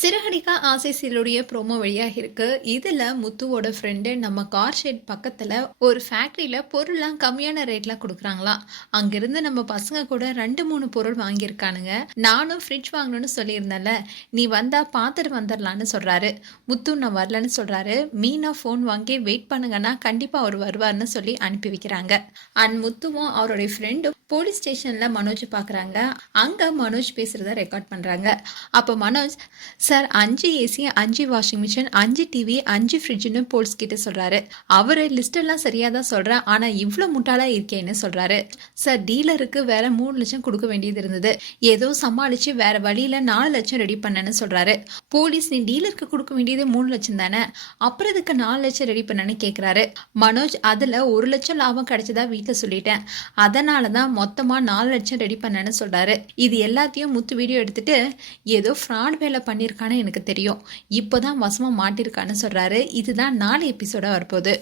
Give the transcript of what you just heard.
சிறகடிக்க ஆசை சீலுடைய ப்ரோமோ வழியாக இருக்கு. இதில் முத்துவோட ஃப்ரெண்டு நம்ம கார் ஷெட் பக்கத்தில் ஒரு ஃபேக்ட்ரியில் பொருள்லாம் கம்மியான ரேட்டில் கொடுக்குறாங்களாம் அங்கிருந்து நம்ம பசங்க கூட ரெண்டு மூணு பொருள் வாங்கியிருக்கானுங்க. நானும் ஃப்ரிட்ஜ் வாங்கணும்னு சொல்லியிருந்தேன்ல. நீ வந்தால் பார்த்துட்டு வந்துடலான்னு சொல்கிறாரு முத்து நான் வரலன்னு சொல்கிறாரு மீனா ஃபோன் வாங்கி வெயிட் பண்ணுங்கன்னா கண்டிப்பாக அவர் வருவார்னு சொல்லி அனுப்பி வைக்கிறாங்க. அண்ட் முத்துவும் அவருடைய ஃப்ரெண்டும் போலீஸ் ஸ்டேஷன்ல மனோஜ் பார்க்குறாங்க அங்க மனோஜ் பேசுறத ரெக்கார்ட் பண்றாங்க. அப்போ மனோஜ் சார் அஞ்சு ஏசி அஞ்சு வாஷிங் மிஷின் அஞ்சு டிவி அஞ்சு ஃப்ரிட்ஜ்னு போலீஸ் கிட்ட சொல்றாரு. அவரு லிஸ்ட் எல்லாம் சரியா தான் சொல்றேன் ஆனா இவ்வளோ முட்டாளா இருக்கேன்னு சொல்றாரு. சார் டீலருக்கு வேற மூணு லட்சம் கொடுக்க வேண்டியது இருந்தது. ஏதோ சமாளிச்சு வேற வழியில நாலு லட்சம் ரெடி பண்ணேன்னு சொல்றாரு. போலீஸ் நீ டீலருக்கு கொடுக்க வேண்டியது மூணு லட்சம் தானே? அப்புறம் இதுக்கு நாலு லட்சம் ரெடி பண்ணேன்னு கேக்குறாரு. மனோஜ் அதுல ஒரு லட்சம் லாபம் கிடைச்சதா வீட்டுல சொல்லிட்டேன். அதனால தான் மொத்தமாக நாலு லட்சம் ரெடி பண்ணேன்னு சொல்கிறாரு இது எல்லாத்தையும் முத்து வீடியோ எடுத்துட்டு ஏதோ ஃப்ராட் வேலை பண்ணியிருக்கான்னு எனக்கு தெரியும். இப்போதான் வசமாக மாட்டிருக்கான்னு சொல்கிறாரு இதுதான் நாலு எபிசோடாக வரப்போகுது.